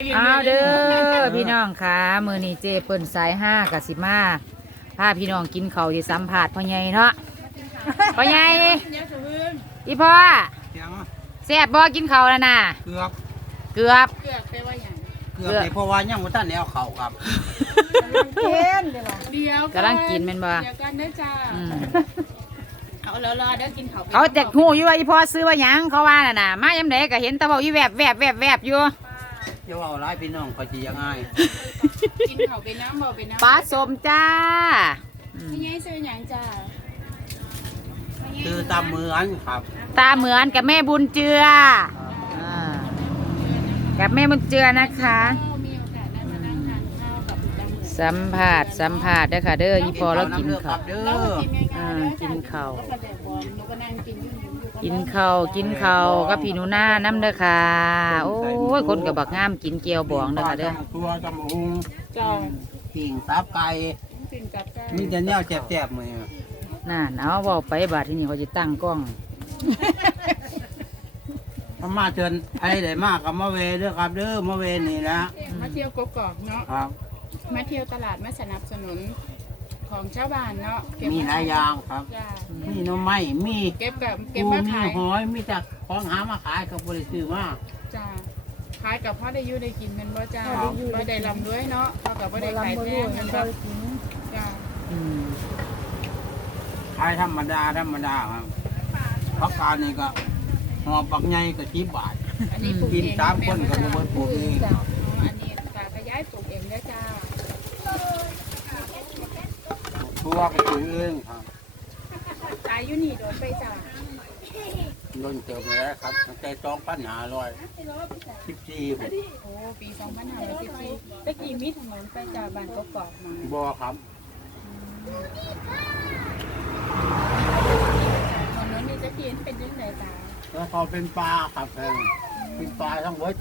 เอาเด้อพี่น้องค่ะมือนี้เจเปิ้นสายห้ากับสิมาพาพี่น้องกินเขาวที่สัมผัสพ่อใหญ่เนาะพ่อใหญ่อีพ่อยังแซ่บบ่กินเขาวแล้วน่ะ เกือบเกือบ เกือบไปว่าอย่างเกือบแต่เพราะว่ายังบ่ทันได้เอาเข้าครับเดี๋ยวกำลังกินแม่นบ่ เดี๋ยวกันนะจ้าอืมเอาแล้วรอเดี๋ยวกินเขาเขาแต่หูอยู่ว่าอีพ่อซื้อว่าหยังเขาว่าน่ะน่ะ มายามใดก็เห็นแตะเว้าอีแวบแวบแวบแวบอยู่ อย่าเว้าหลายพี่น้องเขาสิยังไงกินเขาไปน้ำบ่ไปน้ำปลาสมจ้าอืมพี่ยัยซื้อหยังจ้าคือตามเหมือนครับตาเหมือนกับแม่บุญเจืออ่ากับแม่บุญเจือนะคะมีโอกาสได้มานั่งทานข้าวกับตาเหมือนสัมผัสสัมผัสเด้อค่ะเด้ออีพอเรากินเด้อคข้ารัวบเด้แล้วอก็กินง่ายๆอ่าเด้อกินข้าว แล้วก็แต่บอลหนูก็นั่งกินอยู่อยู่ กับกินข้าวกินข้าวกับพี่หนูหน้าน้ำเด้อค่ะ โอ้ยคนกับบักงามกินเกี๊ยวบองเด้อค่ะเด้อตัวจำหุงจ้าปิ่งตับไก่กินกับจ้ามีแต่แนวแซ่บๆมื้อนี้น่าเอาเว้าไปบาดที่นี่เขาจะตั้งกล้องถ้ามาเชิญไผได้มากก็มาเวเด้อครับเด้อมาเวนี่นะมาเที่ยวกกอกเนาะครับมาเที่ยวตลาดมาสนับสนุน ของชาวบ้านเนาะเก็บมีหลายอย่างครับ จ้ามีหน่อไม้มีเก็บกับเก็บปูมามีขายหอยมีแต่ของหามาขายก็บ่ได้ซื้อมาจ้าขายกับพ่อได้อยู่ได้กินแมันบ่จ้าบ่ได้ลำด้วยเนาะพ่อกับบ่ได้ขายแพงแมันบ่จ้าอืมขายธรรมดาธรรมดาครับผักกาดนี่ก็หอบปักใหญ่ก็10บาท อันนี้ปลูกกินเองสามคนก็บ่เบิดปลูกเอง อ๋ออันนี้ตากระย้ายปลูกเองเด้อจ้า ตัวก็ปลูกเองครับตายอยู่นี่โดนไปจ้าโดนเติมไปแล้วครับตั้งแต่สองพันห้าร้อยสิบสี่โอ้ปี2514ตะกี้มีถนนไปจ้าบ้านกกอกมาบ่อครับถนนนี่ตะกี้เป็นจังไดจ้าแล้วก็เป็นปลาครับเออเป็นปลาทั้งหมด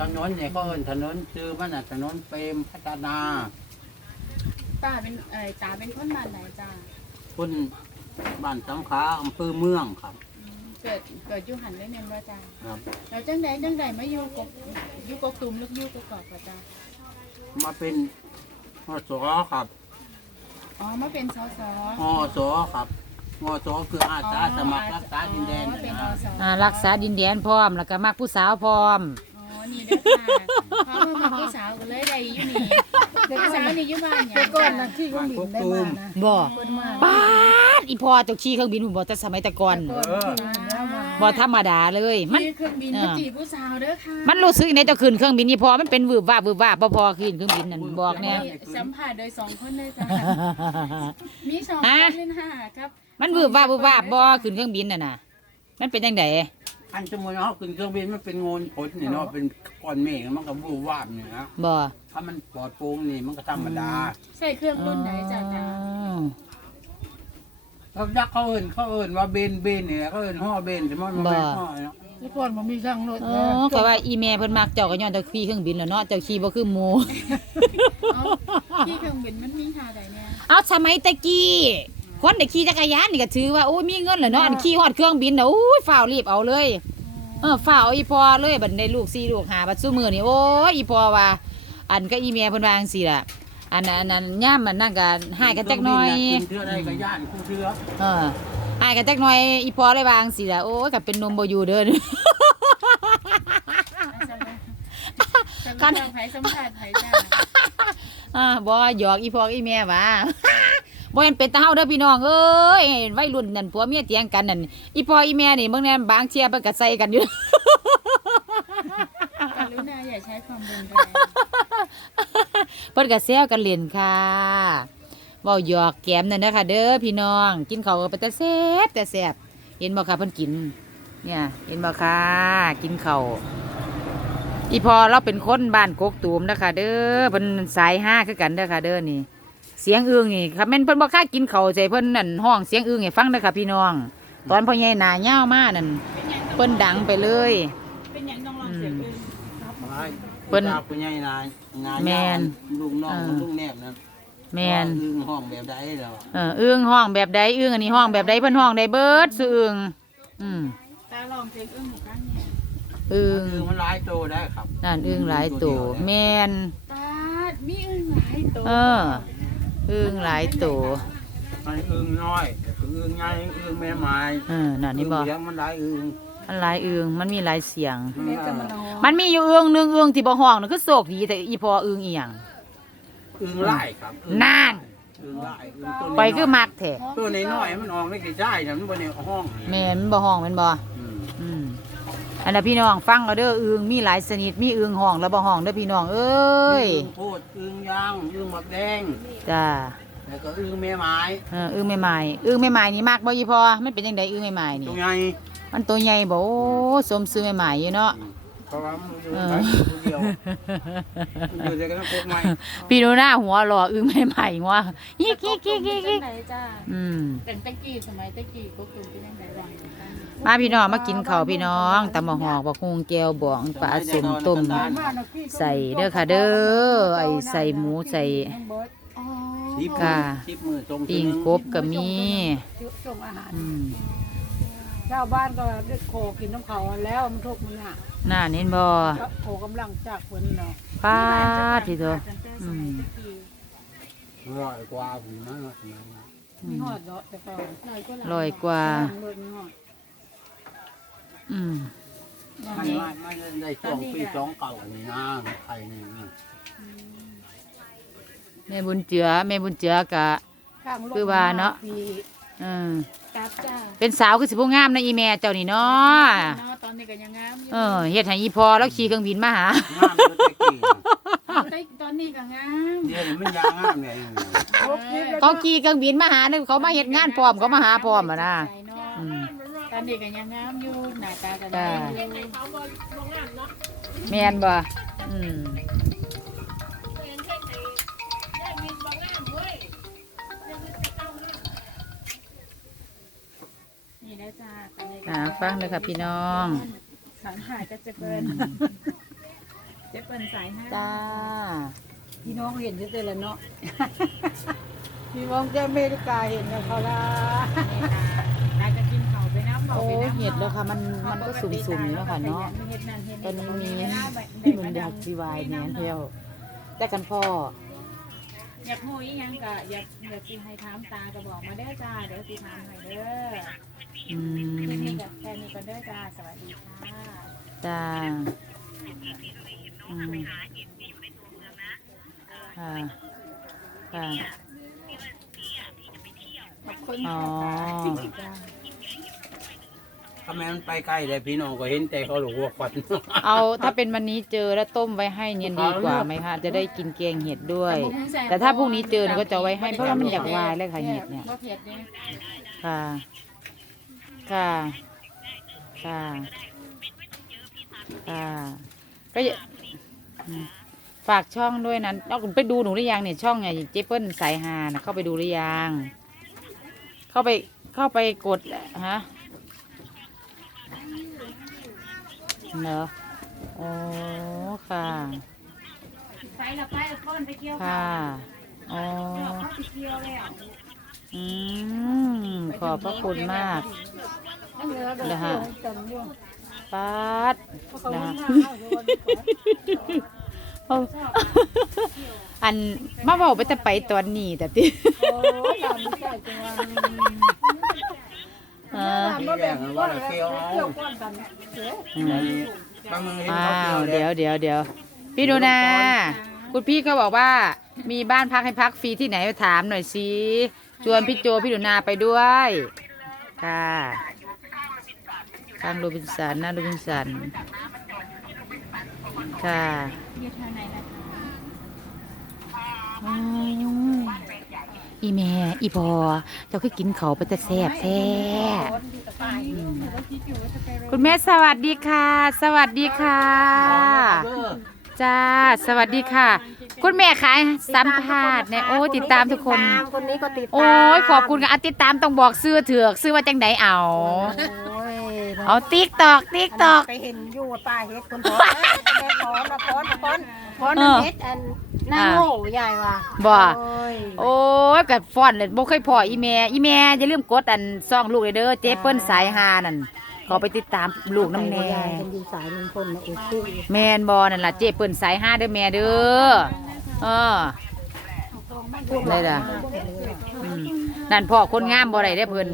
ถนนเนี่ยก็เอิ้นถนนชื่อมันน่ะถนนเปรมพัฒนา ตาเป็นเอ่ยตาเป็นคนบ้านไหนจ้าคุณบ้านสังขาอำเภอเมืองครับ อืมเกิดเกิดอยู่หันเลยแม่นบ่จ้าครับ แล้วจังใดจังใดมาอยู่กกอยู่กกตุมหรืออยู่กกอกก็จ้ามาเป็นอสอครับอ๋อมาเป็นสสอสอครับอสอคืออาสาสมัครรักษาดินแดนอ๋อเป็นอนะสอ่ารักษาดินแดนพร้อม แล้วก็มักผู้สาวพร้อมอ๋อ นี่เด้อค่ะเพราะว่าพี่สาวก็เลยได้อยู่นี่พี่สาวนี่อยู่บ้านหยังจ้ะที่ก็บินได้มานะบ่เพิ่นมาป้าดอีพ่อเจ้าขี่เครื่องบินบ่แต่สมัยแต่ก่อนเออบ่ธรรมดาเลย มันขี่เครื่องบินมาจีบผู้สาวเด้อค่ะมันรู้สึกในเจ้าขึ้นเครื่องบินนี่พอมันเป็นวืบวาบวืบวาบบ่พอขึ้นเครื่องบินนั่นบอกแน่ สัมผัสโดยสองคนเลยจ้ะมีสองฮะคนเลยค่ะครับ มันวืบวาบวืบวาบบ่ขึ้นเครื่องบินน่ะน่ะ มันเป็นจังได อันสมมุติเขาขึ้นเครื่องบินมันเป็นโงนผลนี่เนาะเป็นก้อนเมฆมันก็บูวาบนี่นะบ่ถ้ามันปลอดโปร่งนี่มันก็ธรรมดาใส่เครื่องรุ่นไหนจ้ะจ้ะเขายักเขาเอินเขาเอินว่าเบนเบนนี่แหละเขาเอินห่อเบนแต่มันไม่ห่อเนาะที่ก่อนมันมีช่างรถอ๋อก็ว่าอีแม่เพิ่นมักเจ้าก็ย้อนเจ้าขี่เครื่องบินแหล้วเนาะเจ้าขี่บ่คือหมู่เอาที่เครื่องบินมันมีท่าใดเนี่ยเอาสมัยตะกี้ คนได้ขี่จักรยานนี่ก็ถือว่าโอ้ยมีเงินแล้วเนาะอันขี่ฮอดเครื่องบินน่ะโอ้ยฟ้าวรีบเอาเลย เออฝ้าวเอาอีพอเลยบัดได้ลูกสี่ลูกหาบัดซุมือนี่โอ้ยอีพอว่า อันก็อีเมียเพิ่นว่าจังซี่ล่ะอันนั้นอันนั้นย่ามมันนั่นก็ให้กันจักหน่อยขึ้นเทือใดก็ย่านคู่เทือเออให้กันจักหน่อยอีพอเลยว่าจังซี่ล่ะโอ้ยก็เป็นนมบ่อยู่เด้อ กัน ไผสัมผัสไผจ้ะอ่าบ่หยอกอีพออีแม่ว่า บ่แม่นเป็นตาเฮาเด้อพี่น้องเอ้ยวัยรุ่นนั่นผัวเมียเถียงกันนั่นอีพออีแม่นี่เบิ่งแน่บางเที่ยเพิ่นก็ใส่กันอยู่กรุณาอย่าใช้ความรุนแรงเพิ่นก็แซวกันเล่นค่ะเว้าหยอกแก้มนั่นนะคะเด้อพี่น้อง กินข้าวก็เป็นแต่แซ่บแต่แซ่บเห็นบ่ค่ะเพิ่นกิน เนี่ย เห็นบ่ค่ะกินข้าวอีพอเราเป็นคนบ้านกกตูมนะคะเด้อเพิ่นสายห้าคือกันเด้อค่ะเด้อนี่เสียงอึ้งนี่ครับแม่นเพิ่นบ่ค่ากินข้าวใจเพิ่นนั่นห้องเสียงอึ้งให้ฟังเด้อค่ะพี่น้อง ตอนพ่อใหญ่หน้าเหย้ามานั่นเพิ่นดังไปเลยเป็นหยังต้องลองเสียงอื่นเพิ่นตาผู้ใหญ่นายนายแม่นลูกน้องเออลูกแนบนะแม่นว่าอึ้งห้องแบบใดแล้วเอออึ้งห้องแบบใดอึ้งอันนี้ห้องแบบใดเพิ่นห้องใดเบิดซื่ออึ้งอืมตาลองเสียงอื่นหมู่กันเนี่ยอึงคือมันหลายตัวได้ครับนั่นอึงหลายตัวแม่นปาดมีอึ่งหลายตัวเออ อึงหลายตัวมันอึงน้อยอึงใหญ่อึงแม่ไม้เออนั่นนี่บ่เลี้ยงมันหลายอึงมันหลายอึงมันมีหลายเสียงแม่จะมาน้องมันมีอยู่อึงหนึงอึงที่บ่ห้องนั่นคือโศกดีแต่อีพออึงอีหยังอึงไล่ครับอึ่งนั่นอึงไล่อึงตัวไปคือมักแท้ตัวน้อยๆมันออกได้กี่ได้นะมันบนในห้อง แม่นมันบ่ห้องแม่นบ่อืมอืม อันนั้นพี่น้องฟังเอาเด้ออึงมีหลายชนิดมีอึงห้องแล้วบ่ห้องเด้อพี่น้องเอ้ยอึงโพดอึงยางอึงหมักแดงจ้าแล้วก็อึงแม่ไม้เอออึงใหม่ๆอึงใหม่ๆนี่มักบ่อีพอมันเป็นจังไดอึงใหม่ๆนี่ตัวใหญ่มันตัวใหญ่บ่โอ้สมซื้อใหม่ๆอยู่เนาะ เพราะว่ามันอยู่เอไหนอตัวเดียวมันอยู่ในกระพกไม้พี่ดูหน้าหัวหล่ออึ้งใหม่ๆหัวยิกยิกยิกยิกยิกไหนจ้าอืมแต่งตะกี้สมัยตะกี้ก็คือเป็นยังไงบ้างมาพี่น้องมากินข้าวพี่น้องตำมะฮอกบักฮุงแก้วบองปลาสมต้มใส่เด้อค่ะเด้อไอใส่หมูใส่อ๋อสิบค่ะ สิบมือตรงปิ้งกบก็มีส่งอาหาร อืม ชาวบ้านก็ได้โคกินน้ำเขาแล้วมันทุกมันอะหน้าเน้นบ่ก็โคกำลังจากคนเนาะป้าดพี่ตัวอืมร้อยกว่าผมนะมีหอดเนาะแต่ก่อนลอยกว่ารถมีหอดอืมมันว่ามันได้ช่วงปีสองเก่านี่นะใครนี่นะแม่บุญเจือแม่บุญเจือกะข้างรถคือว่าเนาะมี อืมกราบจ้าเป็นสาวคือสิผู้งามนะอีแม่เจ้านี่เนาะเนาะตอนนี้ก็ยังงามอยู่เออเฮ็ดให้อีพอแล้วขี่เครื่องบินมาหา งามอยู่ตะกี้แต่ตอนนี้ก็งามเดี๋ยวนี้มันยางงามเนี่ยรถนี่เขาขี่เครื่องบินมาหาเนี่ยเขามาเฮ็ดงานพร้อมเขามาหาพร้อมอะนะใจเนาะอืมตอนนี้ก็ยังงามอยู่หน้าตาก็จ้างามอยู่ แม่นบ่อืม นี่นะจ้าตอนนี้ก็อ่าฟังเลยค่ะพี่น้อง สายหายก็จะเปิ้นจะเปิ้นสายห้าจ้าพี่น้องเห็นที่เตละเนาะ พี่น้องจะอเมริกาเห็นแล้วเขาละนายจะกินเขาไปน้ำเขาโอ้ไปน้ำเห็ดแล้วค่ะ มันมันก็สุ่มๆอยู่แล้วค่ะเนาะเห็ดนั่นเห็ดตอนนี้มีนี่มันอยากจีวายเนี่ยเที่ยวแต่กันพ่อ อยากหูอีหยังก็อยากอยากสิให้ถามตาก็บอกมาเด้อจ้าเดี๋ยวสิถามให้เด้ออืแค่มนี้กับแค่นี้ก็เด้อจ้าสวัสดีค่ะจ้าอืมค่ะค่ะขอบคุณอ๋อจ้า ถ้าแม่มันไปใกล้เลยพี่น้องก็เห็นแต่เขาหลวควันเอาถ้าเป็นวันนี้เจอแล้วต้มไว้ให้เนี่ยดีกว่าไหมคะจะได้กินแกงเห็ดด้วย แต่ถ้าพรุ่งนี้เจอหนูก็จะไว้ให้เพราะว่ามันอยากวายเลยค่ะเห็ดเนี่ยเผ็ดเนี่ยค่ะค่ะค่ะค่ะก็อย่าฝากช่องด้วยนะเอาไปดูหนูหรือยังเนี่ยช่องไงเจเปิลสายฮานะเข้าไปดูหรือยัง เข้าไปเข้าไปกดฮะ เนอะโอ้ค่ะ ไปละไปเอาก้นไปเกี่ยวค่ะอ๋อเขาไปเกี่ยวแล้วอืมขอบพระคุณมากเนื้อเดือดนะฮะจังอยู่ปัดเพราะเขานะว่าฮะห้าเดือนเอาอันมาบอกไปแต่ไปตอนนี้แต่ติ โอ้ยตามไม่ใช่จังว่าเออที่แรกมันว่าเราเคี่ยวเอาเกี่ยวก้อนกันเนี่ยเจ๊อืมอันนี้บางมือเห็นอ้าเขาเคี่ยววแล้เดี๋ยววเดี๋ยวเดี๋ยวพี่ดูนาคุณพี่เขาบอกว่ามีบ้านพักให้พักฟรีที่ไหนถามหน่อยสิชวนพี่โจพี่ดูนาไปด้วยค่ะทางโรบินสันนะโรบินสันค่ะอยู่ทางไหนล่ะคะอืม อีแม่ อีพอเจ้าคือกินเขาวไปแต่แซ่บแท้อืมคุณแม่สวัสดีค่ะ สวัสดีค่ะจ้าสวัสดีค่ะ คุณแม่ขายสัมภาษณ์เนี่ยโอ้ติดตามทุกคนคนนี้ก็ติดตามโอ้ยขอบคุณค่ะอะติดตามต้องบอกซื้อเถือกซื้อว่าจังไดเอาโอ้ยเอาติ๊กตอกติ๊กตอกไปเห็นอยู่ว่าป้าเฮ็ดคนถอนแม่ถอนมาถอนมาถอนถอนน้ำเฮ็ดอันห น้าโง่ใหญ่ว่ะบ่ โอ้ยโอ้ยกับฟอนเลยบ่เคยพออีแม่อีแม่อย่าลืมกดอันซ่องลูกเลยเด้อเจเปิ้ลสายฮานั่นขอไปติดตามลูกน้ำแน่เป็นดีสายลุงพลนะโอ้ชื่อแมนบอนั่นล่ะเจ๊เปิ้นสายห้าเด้อแม่เด้อเออ ได้ล่ะ อืมนั่นพ่อคนงามบ่ได้ได้อเพิ่น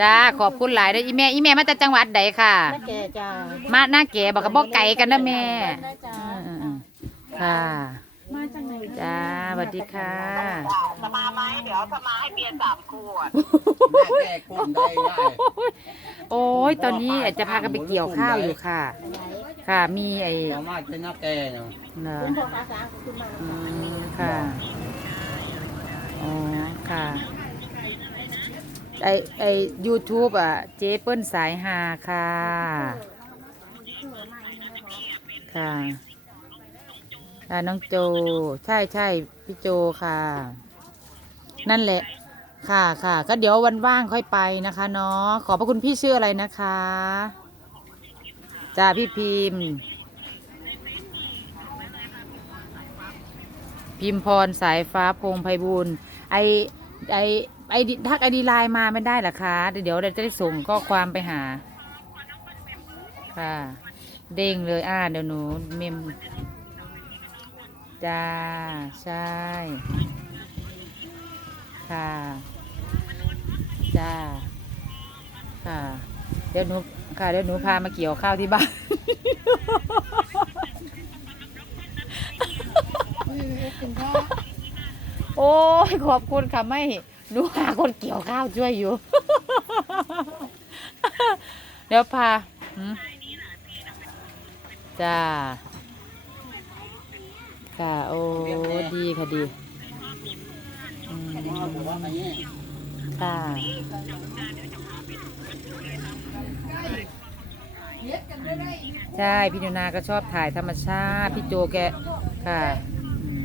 จ้าขอบคุณหลายเด้ออีแม่อีแม่มาจากจังหวัดใดค่ะ แม่แกจ้ามาหน้าแก่บอกกับบ่ไก่กันนะแม่ได้ จ้าอืมๆๆค่ะมาจากไหนจ้าสวัสดีค่ะแม่แก้กุ้งได้ได้โอ้ยตอนนี้อาจจะพากันไปเกี่ยวข้าวอยู่ค่ะ ค่ะมีไอ้เดี๋ยวมาจะนักแก่เนาะเนอะคุณพ่อภาษาของคุณมาอืมค่ะอ๋อค่ะไอไอยูทูบอะเจเปิ้ลสายฮาค่ะ ค่ะอ่า น้องโจ ใช่ใช่พี่โจค่ะ นั่นแหละ ค่ะค่ะก็เดี๋ยววันว่างค่อยไปนะคะเนาะขอบพระคุณพี่ชื่ออะไรนะคะจ้าพี่พิมพิมพรสายฟ้าพงไพบูลไอไอไอทักไอดีไลน์มาไม่ได้หรอคะ เดี๋ยวเราจะได้ส่งข้อความไปหา ค่ะ เด้งเลยอ่าเดี๋ยวหนูเมม จ้า ใช่ ค่ะ จ้า ค่ะ เดี๋ยวหนูค่ะเดี๋ยวหนูพามาเกี่ยวข้าวที่บ้านโอ้ยขอบคุณค่ะไม่หนูหาคนเกี่ยวข้าวช่วยอยู่ เดี๋ยวพาจ้า ค่ะ โอ้ดีค่ะดีอืมมาบอกว่าอันนี้ค่ะใช่พี่นุนาก็ชอบถ่ายธรรมชาติพี่โจแกค่ะอืม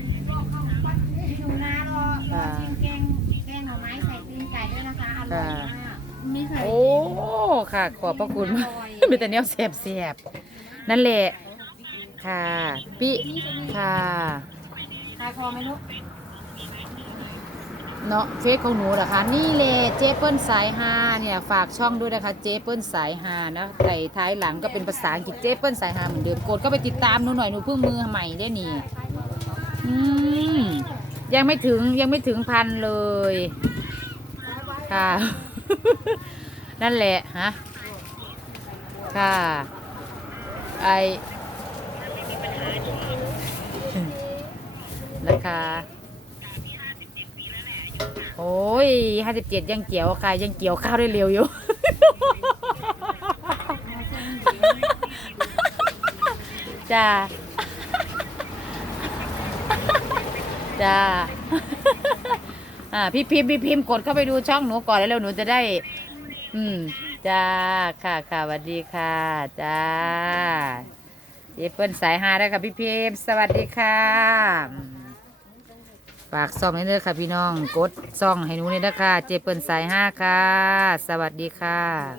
ดูนะรอรอชิมแกงแกงหน่อไม้ใส่ตีนไก่ด้วยนะคะอร่อยมากไม่เคยโอ้ค่ะ ขอบพระคุณมากมีแต่เนี้ยเสียบเสียบๆนั่นแหละ ค่ะพี่ค่ะทายคอไหมลูกเนาะเฟซของหนูเหรอคะ นี่เลยเจเปิลสายฮาเนี่ยฝากช่องด้วยนะคะเจเปิลสายฮานะใส่ท้ายหลังก็เป็นภาษาอังกฤษเจเปิลสายฮาเหมือนเดิมกดก็ไปติดตามหนูหน่อยหนูเพิ่งมือใหม่ได้นี่อืมยังไม่ถึงยังไม่ถึงพันเลยค่ะ นั่นแหละฮะค่ะไอ นะคะโอ้ยห้าสิบเจ็ดยังเกี่ยวค่ะยังเกี่ยวข้าวได้เร็วอยู่ จ้า จ้า อ่า พี่พิมพ์พี่พิมพ์กดเข้าไปดูช่องหนูก่อนแล้วเร็วหนูจะได้ อืม จ้า ค่ะค่ะสวัสดีค่ะ จ้า เจเปิ้ลสายหาได้ค่ะพี่พิมสวัสดีค่ะ ฝากซ่องให้เด้อค่ะพี่น้อง กดซ่องให้หนูเลยนะคะเจเปิ้ลสายห้าค่ะ สวัสดีค่ะ